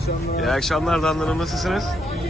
akşamlar. İyi akşamlar Dandan Hanım, nasılsınız?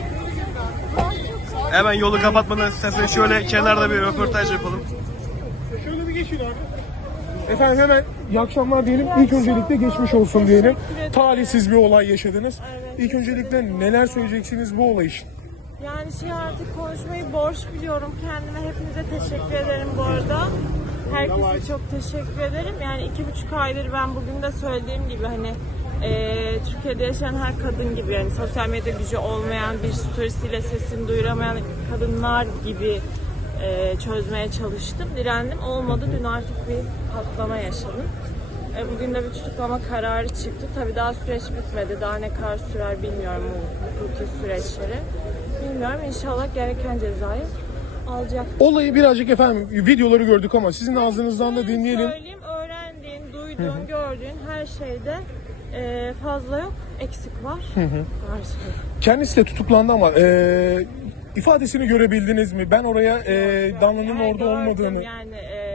Hemen yolu kapatmadan isterseniz şöyle kenarda bir röportaj yapalım. Şöyle bir geçin abi. Efendim hemen iyi akşamlar diyelim. İlk öncelikle geçmiş olsun diyelim. Talihsiz bir olay yaşadınız. Evet. İlk öncelikle neler söyleyeceksiniz bu olay için? Yani artık konuşmayı borç biliyorum kendime. Hepinize teşekkür ederim bu arada. Herkese çok teşekkür ederim. Yani 2,5 aydır ben bugün de söylediğim gibi hani Türkiye'de yaşayan her kadın gibi, yani sosyal medya gücü olmayan, bir storiesiyle sesini duyuramayan kadınlar gibi çözmeye çalıştım. Direndim. Olmadı. Dün artık bir patlama yaşadım. Bugün de bir tutuklama kararı çıktı. Tabii daha süreç bitmedi. Daha ne kadar sürer bilmiyorum bu hukuki süreçleri. Bilmiyorum. İnşallah gereken cezayı alacak. Olayı birazcık efendim videoları gördük ama sizin ağzınızdan da dinleyelim. Söyleyeyim, öğrendiğin, duyduğun, gördüğün her şeyde fazla yok, eksik var. Var şey. Kendisi de tutuklandı ama ifadesini görebildiniz mi? Ben oraya Danla'nın orada gördüm. olmadığını... Yani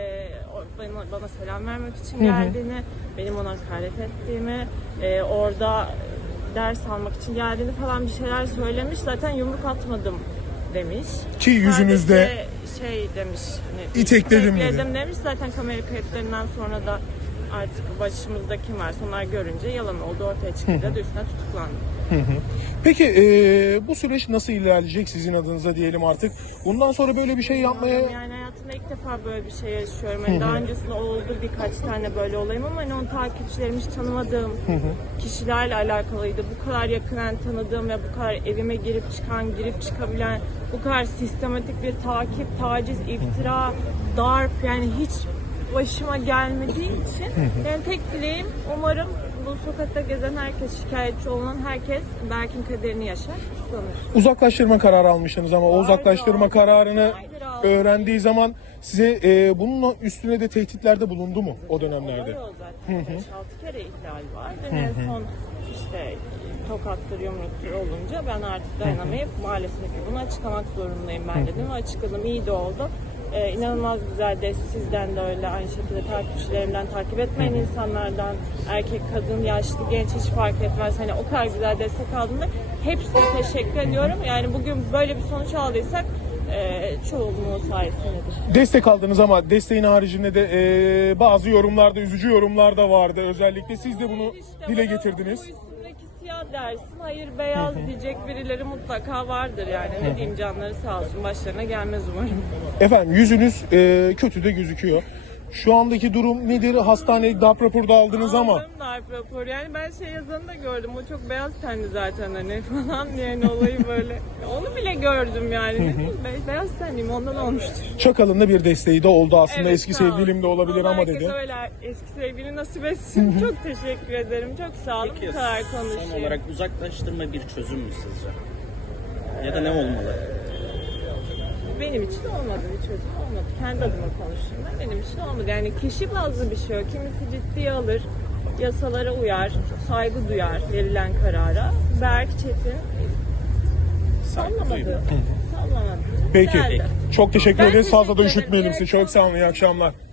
bana selam vermek için geldiğini, benim ona hakaret ettiğimi, orada ders almak için geldiğini falan bir şeyler söylemiş. Zaten yumruk atmadım demiş. Ki yüzünüzde şey demiş. Hani, itekledim demiş. Zaten kamera kayıtlarından sonra da artık başımızda kim varsa onlar görünce yalan oldu ortaya çıktı da üstüne tutuklandı. Peki bu süreç nasıl ilerleyecek sizin adınıza diyelim artık? Bundan sonra böyle bir şey yapmaya... Yani hayatımda ilk defa böyle bir şey yaşıyorum. Yani daha öncesinde oldu birkaç tane böyle olayım ama hani onun takipçilerim, hiç tanımadığım kişilerle alakalıydı. Bu kadar yakından tanıdığım ve bu kadar evime girip çıkan, girip çıkabilen, bu kadar sistematik bir takip, taciz, iftira, darp, yani hiç başıma gelmediği için yani tek dileğim, umarım bu sokakta gezen herkes, şikayetçi olan herkes Berk'in kaderini yaşar, tutuklanır. Uzaklaştırma kararı almıştınız ama o uzaklaştırma kararını aldım. öğrendiği zaman size bunun üstüne de tehditlerde bulundu mu o dönemlerde? Olay o zaten. 5-6 kere ihlal var. Dün en son işte tokattır, yumruktur olunca ben artık dayanamayıp maalesef ki bunu açıklamak zorundayım ben dedim ve açıkladım. İyi de oldu. İnanılmaz güzel de sizden de öyle, aynı şekilde takipçilerimden, takip etmeyen insanlardan, erkek, kadın, yaşlı, genç hiç fark etmez. Hani o kadar güzel destek aldığımda hepsine teşekkür ediyorum. Yani bugün böyle bir sonuç aldıysak çoğunluğu sayesindedir. Destek aldınız ama desteğin haricinde de bazı yorumlarda, üzücü yorumlar da vardı. Özellikle siz de bunu dile getirdiniz. Bu üstündeki siyah dersin, hayır beyaz diyecek birileri mutlaka vardır yani. Ne diyeyim, canları sağ olsun, başlarına gelmez umarım. Efendim yüzünüz kötü de gözüküyor. Şu andaki durum nedir? Hastaneye darp raporu da aldınız ama. Aldım darp raporu. Yani ben şey yazanı da gördüm. O çok beyaz tenli zaten hani falan yani olayı böyle. Onu bile gördüm yani. Ne bileyim, beyaz tenliyim, ondan olmuştur. Çakal'ın da bir desteği de oldu aslında. Evet, eski sağ ol. sevgilim de olabilir Allah ama herkese dedi. öyle eski sevgili nasip etsin. Çok teşekkür ederim. Çok sağ olun. Peki, Bu kadar son konuşayım. olarak uzaklaştırma bir çözüm mü sizce? Ya da ne olmalı? Benim için olmadı, bir çözüm olmadı. Kendi adıma konuşayım ben. Benim için olmadı. Yani kişi bazlı bir şey o. Kimisi ciddiye alır, yasalara uyar, saygı duyar verilen karara. Berk Çetin sallamadı. Sallamadı. Peki. Geldi. Çok teşekkür Ben ederiz. Fazla da teşekkür ederim. üşütmeyelim sizi. Çok sağ olun. İyi akşamlar.